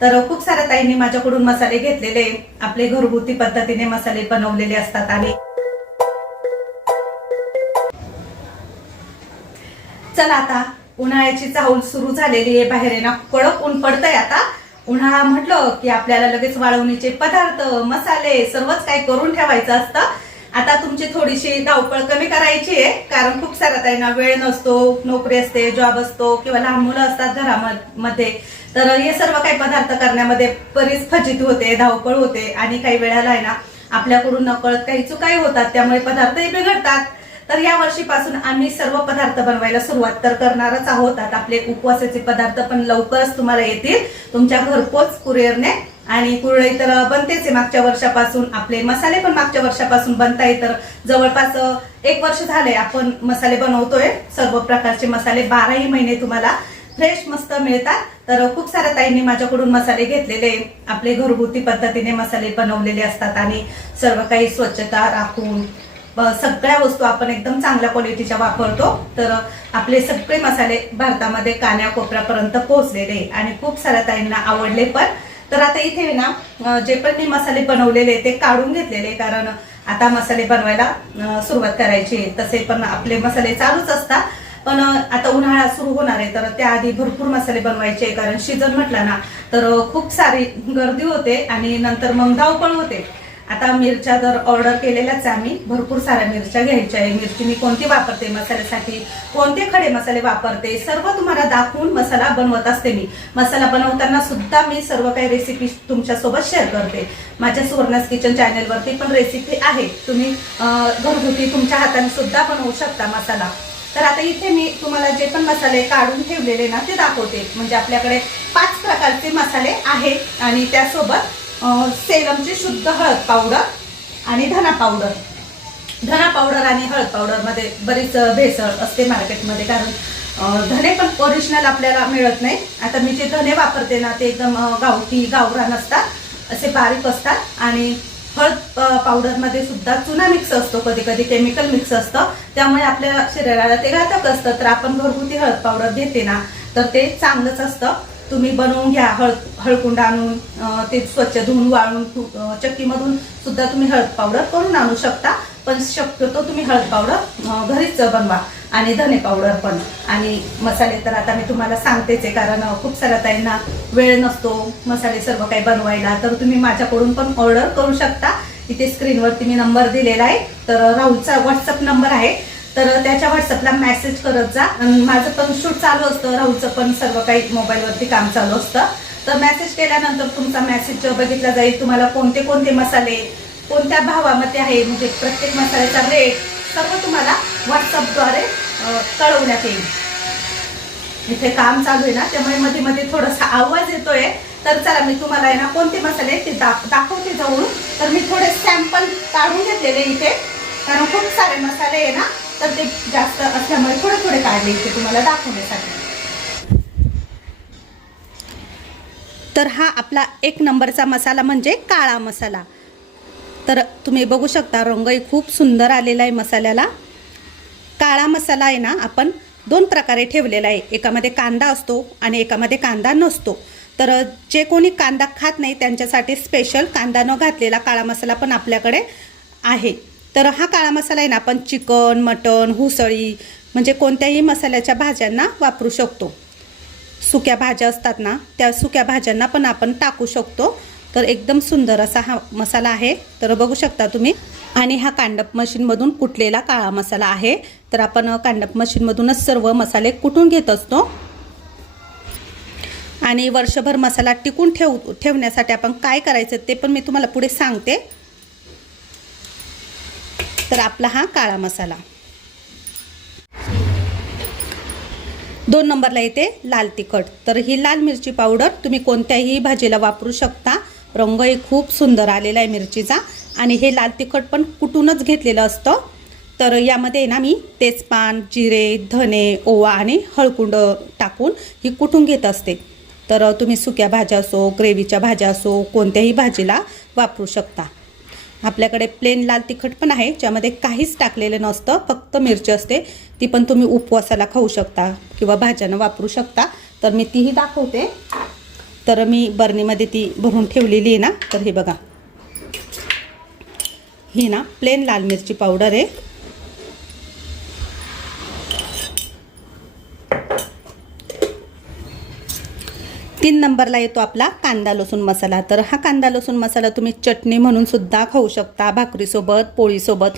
तर खूप साऱ्या ताईंनी माझ्याकडून मसाले घेतलेले आपले घरगुती पद्धतीने मसाले बनवलेले असतात आणि चला आता उन्हाळ्याची चाहूल सुरू झालेली आहे बाहेर आहे ना कडक ऊन पडतंय आता. उन्हाळा म्हटलं की आपल्याला लगेच वाळवणीचे पदार्थ मसाले सर्वच काही करून ठेवायचं असतं. आता तुमची थोडीशी धावपळ कमी करायची आहे कारण खूप साऱ्या त्यांना वेळ नसतो नोकरी असते जॉब असतो किंवा लहान मुलं असतात घरामध्ये तर हे सर्व काही पदार्थ करण्यामध्ये बरीच फजिती होते धावपळ होते आणि काही वेळाला आहे ना आपल्याकडून नकळत काही चुकाही होतात त्यामुळे पदार्थही बिघडतात. तर या वर्षीपासून आम्ही सर्व पदार्थ बनवायला सुरुवात तर करणारच आहोत. आता आपले उपवासाचे पदार्थ पण लवकरच तुम्हाला येतील. तुमच्या घरपोच कुरिअरने आणि कुरळई तर बनतेच आहे मागच्या वर्षापासून. आपले मसाले पण मागच्या वर्षापासून बनताय तर जवळपास एक वर्ष झाले आपण मसाले बनवतोय. सर्व प्रकारचे मसाले बाराही महिने तुम्हाला फ्रेश मस्त मिळतात. तर खूप साऱ्या ताईंनी माझ्याकडून मसाले घेतलेले आपले घरगुती पद्धतीने मसाले बनवलेले असतात आणि सर्व काही स्वच्छता राखून सगळ्या वस्तू आपण एकदम चांगल्या क्वालिटीच्या वापरतो. तर आपले सगळे मसाले भारतामध्ये कान्याकोपऱ्यापर्यंत पोहोचलेले आणि खूप साऱ्या ताईंना आवडले पण तर आता इथे ना जे पण मी मसाले बनवलेले ते काढून घेतलेले कारण आता मसाले बनवायला सुरुवात करायची आहे. तसे पण आपले मसाले चालूच असतात. पण आता उन्हाळा सुरू होणार आहे तर त्याआधी भरपूर मसाले बनवायचे कारण सीझन म्हटला ना तर खूप सारी गर्दी होते आणि नंतर मग धावपळ होते. आता मिरच्या जर ऑर्डर केलेल्याच आहे आम्ही भरपूर साऱ्या मिरच्या घ्यायच्या आहे. मिरची मी कोणती वापरते? मसाल्यासाठी कोणते खडे मसाले वापरते? सर्व तुम्हाला दाखवून मसाला बनवत असते मी. मसाला बनवताना सुद्धा मी सर्व काही रेसिपी तुमच्यासोबत शेअर करते. माझ्या सुवर्णास किचन चॅनलवरती पण रेसिपी आहे. तुम्ही घरगुती तुमच्या हाताने सुद्धा बनवू शकता मसाला. तर आता इथे मी तुम्हाला जे पण मसाले काढून ठेवलेले ना ते दाखवते. म्हणजे आपल्याकडे पाच प्रकारचे मसाले आहेत आणि त्यासोबत अं, सेलमची शुद्ध हळद पावडर आणि धना पावडर. धना पावडर आणि हळद पावडरमध्ये बरीच भेसळ असते मार्केटमध्ये कारण धने पण ओरिजिनल आपल्याला मिळत नाही. आता मी जे धने वापरते ना ते एकदम गावठी गावरान असतात असे बारीक असतात आणि हळद पावडरमध्ये सुद्धा चुना मिक्स असतो. कधी कधी केमिकल मिक्स असतं. त्यामुळे आपल्या शरीराला ते घातक असतं. तर आपण घरगुती हळद पावडर घेते ना तर ते चांगलंच असतं. तुम्ही बनवून घ्या हळद हळकुंड आणून ते स्वच्छ धुवून वाळून चक्कीमधून सुद्धा तुम्ही हळद पावडर करून आणू शकता. पण शक्यतो तुम्ही हळद पावडर घरीच बनवा आणि धने पावडर पण. आणि मसाले तर आता मी तुम्हाला सांगतेच आहे कारण खूप साऱ्या ताईंना वेळ नसतो मसाले सर्व काही बनवायला. तर तुम्ही माझ्याकडून पण ऑर्डर करू शकता. इथे स्क्रीनवरती मी नंबर दिलेला आहे. तर राहुलचा व्हॉट्सअप नंबर आहे. तर त्याच्या व्हॉट्सअपला मेसेज करत जा. माझं पण शूट चालू असतं. राहुलचं पण सर्व काही मोबाईलवरती काम चालू असतं. तर मेसेज केल्यानंतर तुमचा मेसेज बघितला जाईल. तुम्हाला कोणते कोणते मसाले कोणत्या भावामध्ये आहे? म्हणजे प्रत्येक मसाल्याचा रेट सर्व तुम्हाला व्हॉट्सअपद्वारे कळवण्यात येईल. इथे काम चालू आहे ना त्यामुळे मध्ये मध्ये थोडासा आवाज येतोय. तर चला मी तुम्हाला आहे ना कोणते मसाले ते दाख दाखवते जाऊन. तर मी थोडे सॅम्पल काढून घेतलेले इथे. कारण खूप सारे मसाले आहे ना तर ते जास्त असल्यामुळे थोडे थोडे काढले इथे तुम्हाला दाखवण्यासाठी. तर हा आपला एक नंबरचा मसाला म्हणजे काळा मसाला. तर तुम्ही बघू शकता रंगही खूप सुंदर आलेला आहे मसाल्याला. काळा मसाला आहे ना आपण दोन प्रकारे ठेवलेला आहे. एकामध्ये कांदा असतो आणि एकामध्ये कांदा नसतो. तर जे कोणी कांदा खात नाही त्यांच्यासाठी स्पेशल कांदा न घातलेला काळा मसाला पण आपल्याकडे आहे. तर हा काळा मसाला आहे ना आपण चिकन मटन हुसळी म्हणजे कोणत्याही मसाल्याच्या भाज्यांना वापरू शकतो. सुक्या भाज्या असतात ना त्या सुक्या भाज्यांना पण आपण टाकू शकतो. तर एकदम सुंदर असा हा मसाला आहे. तर बघू शकता तुम्ही. आणि हा कांडप मशीनमधून कुटलेला काळा मसाला आहे. तर आपण कांडप मशीनमधूनच सर्व मसाले कुटून घेत असतो. आणि वर्षभर मसाला टिकून ठेव ठेवण्यासाठी आपण काय करायचं ते पण मी तुम्हाला पुढे सांगते. तर आपला हा काळा मसाला. दोन नंबरला येते लाल तिखट. तर ही लाल मिरची पावडर तुम्ही कोणत्याही भाजीला वापरू शकता. रंगही खूप सुंदर आलेला आहे मिरचीचा. आणि हे लाल तिखट पण कुटूनच घेतलेलं असतं. तर यामध्ये ना मी तेजपान जिरे धने ओवा आणि हळकुंड टाकून ही कुटून घेत असते. तर तुम्ही सुक्या भाज्या असो ग्रेव्हीच्या भाज्या असो कोणत्याही भाजीला वापरू शकता. आपल्याकडे प्लेन लाल तिखट पण आहे ज्यामध्ये काहीच टाकलेलं नसतं फक्त मिरची असते. ती पण तुम्ही उपवासाला खाऊ शकता किंवा भाज्यानं वापरू शकता. तर मी तीही दाखवते. तर मी बर्नीमध्ये ती भरून ठेवलेली आहे ना. तर हे बघा. ही ना प्लेन लाल मिरची पावडर आहे. तीन नंबरला येतो आपला कांदा लसूण मसाला. तर हा कांदा लसूण मसाला तुम्ही चटणी म्हणून सुद्धा खाऊ शकता भाकरीसोबत पोळीसोबत.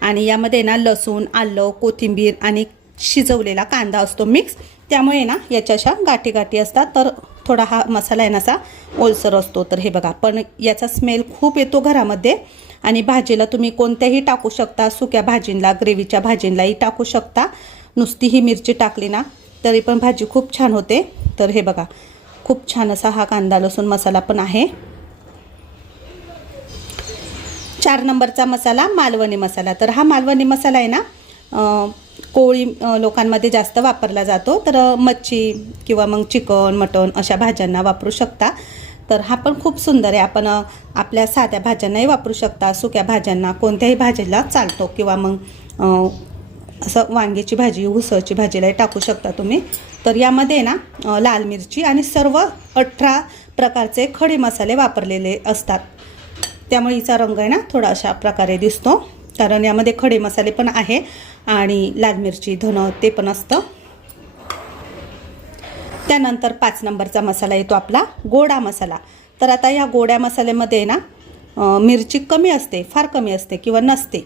आणि यामध्ये ना लसूण आलं कोथिंबीर आणि शिजवलेला कांदा असतो मिक्स. त्यामुळे ना याच्या अशा गाठी गाठी असतात. तर थोडा हा मसाला आहे असा ओलसर असतो. तर हे बघा पण याचा स्मेल खूप येतो घरामध्ये. आणि भाजीला तुम्ही कोणत्याही टाकू शकता सुक्या भाजींला ग्रेव्हीच्या भाजींलाही टाकू शकता. नुसती ही मिरची टाकली ना तरी पण भाजी खूप छान होते. तर हे बघा खूप छान असा हा कांदा लसूण मसाला पण आहे. चार नंबरचा मसाला मालवणी मसाला. तर हा मालवणी मसाला आहे ना कोळी लोकांमध्ये जास्त वापरला जातो. तर मच्छी किंवा मग चिकन मटण अशा भाज्यांना वापरू शकता. तर हा पण खूप सुंदर आहे. आपण आपल्या साध्या भाज्यांनाही वापरू शकता. सुक्या भाज्यांना कोणत्याही भाजीला चालतो किंवा मग असं वांग्याची भाजी उसळची भाजीलाही टाकू शकता तुम्ही. तर यामध्ये ना लाल मिरची आणि सर्व अठरा प्रकारचे खडे मसाले वापरलेले असतात. त्यामुळे हिचा रंग आहे ना थोडा अशा प्रकारे दिसतो. कारण यामध्ये खडे मसाले पण आहे आणि लाल मिरची धन ते पण असतं. त्यानंतर पाच नंबरचा मसाला येतो आपला गोडा मसाला. तर आता या गोड्या मसाल्यामध्ये ना मिरची कमी असते फार कमी असते किंवा नसते.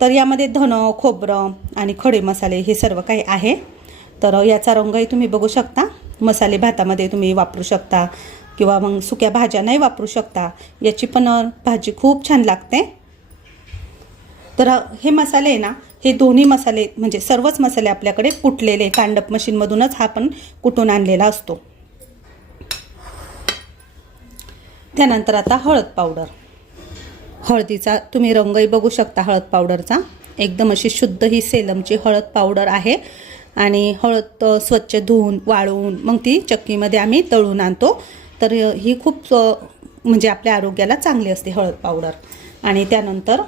तर यामध्ये धन खोबरं आणि खडे मसाले हे सर्व काही आहे. तर याचा रंगही तुम्ही बघू शकता. मसाले भातामध्ये तुम्ही वापरू शकता किंवा मग सुक्या भाज्या नाही वापरू शकता. याची पण भाजी खूप छान लागते. तर हे मसाले आहे ना हे दोन्ही मसाले म्हणजे सर्वच मसाले आपल्याकडे कुटलेले कांडप मशीनमधूनच हा पण कुटून आणलेला असतो. त्यानंतर आता हळद पावडर. हळदीचा तुम्ही रंगही बघू शकता हळद पावडरचा. एकदम अशी शुद्ध ही सेलमची हळद पावडर आहे. आणि हळद स्वच्छ धुवून वाळवून मग ती चक्कीमध्ये आम्ही तळून आणतो. तर ही खूप म्हणजे आपल्या आरोग्याला चांगली असते हळद पावडर. आणि त्यानंतर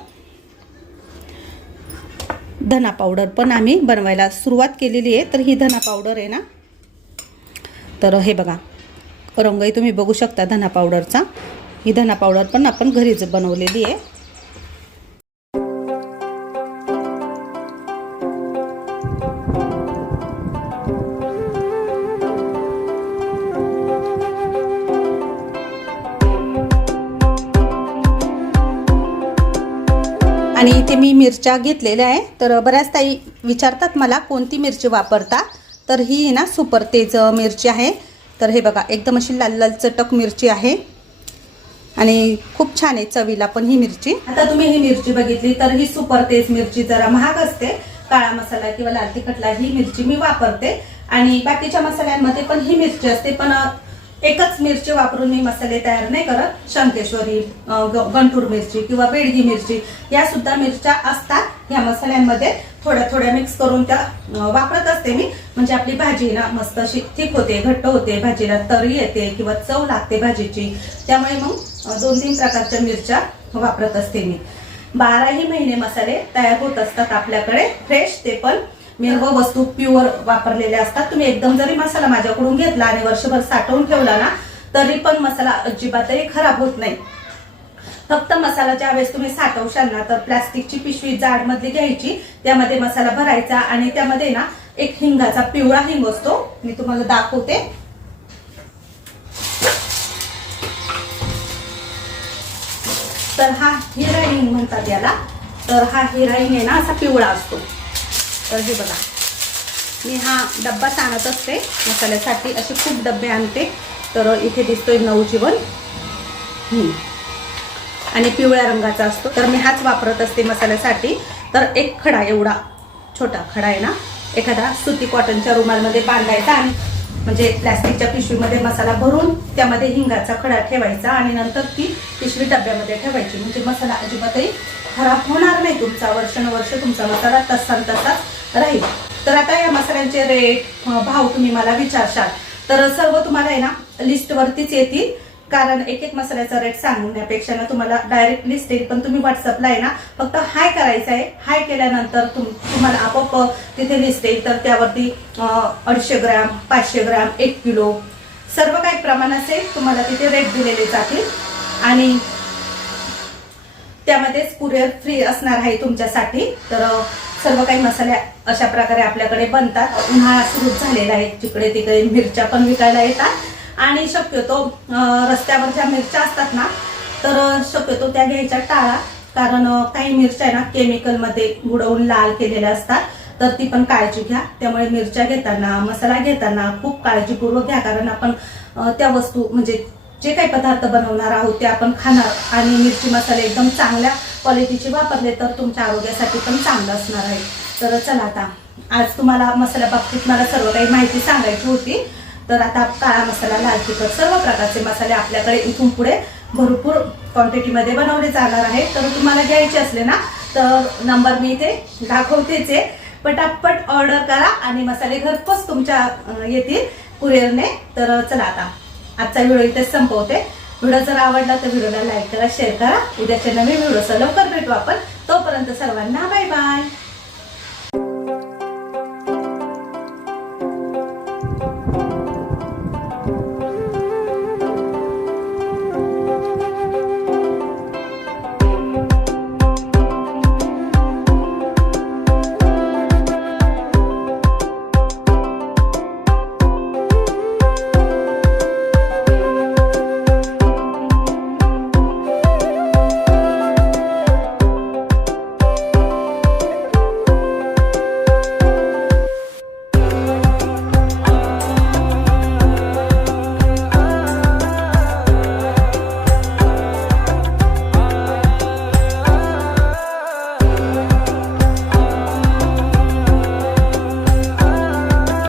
धना पावडर पण आम्ही बनवायला सुरुवात केलेली आहे. तर ही धना पावडर आहे ना. तर हे बघा. रंगही तुम्ही बघू शकता धना पावडरचा. ही धना पावडर पण आपण घरीच बनवलेली आहे. आणि इथे मी मिरच्या घेतलेल्या आहे. तर बऱ्याच ताई विचारतात मला कोणती मिरची वापरता तर ही ना सुपर तेज मिरची आहे. तर हे बघा एकदम अशी लाल लाल चटक मिरची आहे. आणि खूप छान आहे चवीला पण ही मिरची. आता तुम्ही ही मिरची बघितली तर ही सुपर तेज मिरची जरा महाग असते. काळा मसाला किंवा लाल तिखटला ही मिरची मी वापरते. आणि बाकीच्या मसाल्यांमध्ये पण ही मिरची असते. पण एकच मिरची वापरून मी मसाले तयार नाही करत. शंकेश्वरी गंठूर मिरची किंवा बेडगी मिरची या सुद्धा मिरच्या असतात. या मसाल्यांमध्ये थोड्या थोड्या मिक्स करून त्या वापरत असते मी. म्हणजे आपली भाजी ना मस्त अशी थिक होते घट्ट होते. भाजीला तरी येते किंवा चव लागते भाजीची. त्यामुळे मग दोन तीन प्रकारच्या मिरच्या वापरत असते मी. बाराही महिने मसाले तयार होत असतात आपल्याकडे. फ्रेश ते पण सर्व वस्तू प्युअर वापरलेल्या असतात. तुम्ही एकदम जरी मसाला माझ्याकडून घेतला आणि वर्षभर साठवून ठेवला ना तरी पण मसाला अजिबातही खराब होत नाही. फक्त मसाला ज्या वेळेस तुम्ही साठवशाल ना तर प्लास्टिकची पिशवी जाड घ्यायची त्यामध्ये मसाला भरायचा आणि त्यामध्ये ना एक हिंगाचा पिवळा हिंग असतो. मी तुम्हाला दाखवते. तर हा हिरा हिंग म्हणतात याला. तर हा हिरा हिंग आहे ना असा पिवळा असतो. तर हे बघा. मी हा डब्बाच आणत असते मसाल्यासाठी असे खूप डबे आणते. तर इथे दिसतोय नवजीवन आणि पिवळ्या रंगाचा असतो. तर मी हाच वापरत असते मसाल्यासाठी. तर एक खडा एवढा छोटा खडा आहे ना एखादा सुती कॉटनच्या रुमालमध्ये बांधायचा आणि म्हणजे प्लॅस्टिकच्या पिशवीमध्ये मसाला भरून त्यामध्ये हिंगाचा खडा ठेवायचा आणि नंतर ती पिशवी डब्यामध्ये ठेवायची. म्हणजे मसाला अजिबातही खराब होणार नाही तुमचा. वर्षानुवर्ष तुमचा मसाला तसा तसाच राहील. तर आता या मसाल्यांचे रेट भाव तुम्ही मला विचारशाल. तर सर्व तुम्हाला आहे ना लिस्टवरतीच येतील. कारण एक एक मसाल्याचा रेट सांगण्यापेक्षा ना तुम्हाला डायरेक्ट लिस्ट येईल पण तुम्ही व्हॉट्सअपला आहे ना फक्त हाय करायचं आहे. हाय केल्यानंतर तुम तुम्हाला आपोआप तिथे लिस्ट येईल तर त्यावरती अडीचशे ग्रॅम पाचशे ग्रॅम एक किलो सर्व काही प्रमाण असेल तुम्हाला तिथे रेट दिलेले जातील. आणि त्यामध्येच कुरिअर फ्री असणार आहे तुमच्यासाठी. तर सर्व काही मसाले अशा प्रकारे आपल्याकडे बनतात. उन्हाळा सुरू झालेला आहे. तिकडे तिकडे मिरच्या पण विकायला येतात. आणि शक्यतो रस्त्यावर ज्या मिरच्या असतात ना तर शक्यतो त्या घ्यायच्या टाळा. कारण काही मिरच्या आहे ना केमिकलमध्ये बुडवून लाल केलेल्या असतात. तर ती पण काळजी घ्या. त्यामुळे मिरच्या घेताना मसाला घेताना खूप काळजीपूर्वक घ्या. कारण आपण त्या वस्तू म्हणजे जे काही पदार्थ बनवणार आहोत ते आपण खाणार आणि मिरची मसाले एकदम चांगल्या क्वालिटीचे वापरले तर तुमच्या आरोग्यासाठी पण चांगलं असणार आहे. तर चला आता आज तुम्हाला मसाल्या बाबतीत मला सर्व काही माहिती सांगायची होती. तर आता काळा मसाला लाल तिखट सर्व प्रकारचे मसाले आपल्याकडे इथून पुढे भरपूर क्वांटिटीमध्ये बनवले जाणार आहेत. तर तुम्हाला घ्यायचे असले ना तर नंबर मी इथे दाखवतेच आहे. पटापट ऑर्डर करा आणि मसाले घरपोच तुमच्या येतील कुरिअरने तर चला आता. आजचा व्हिडिओ इथेच संपवते. व्हिडिओ जर आवडला तर व्हिडिओला लाईक करा शेअर करा. उद्याच्या नवीन व्हिडिओचा लवकर भेटू आपण. तोपर्यंत सर्वांना बाय बाय.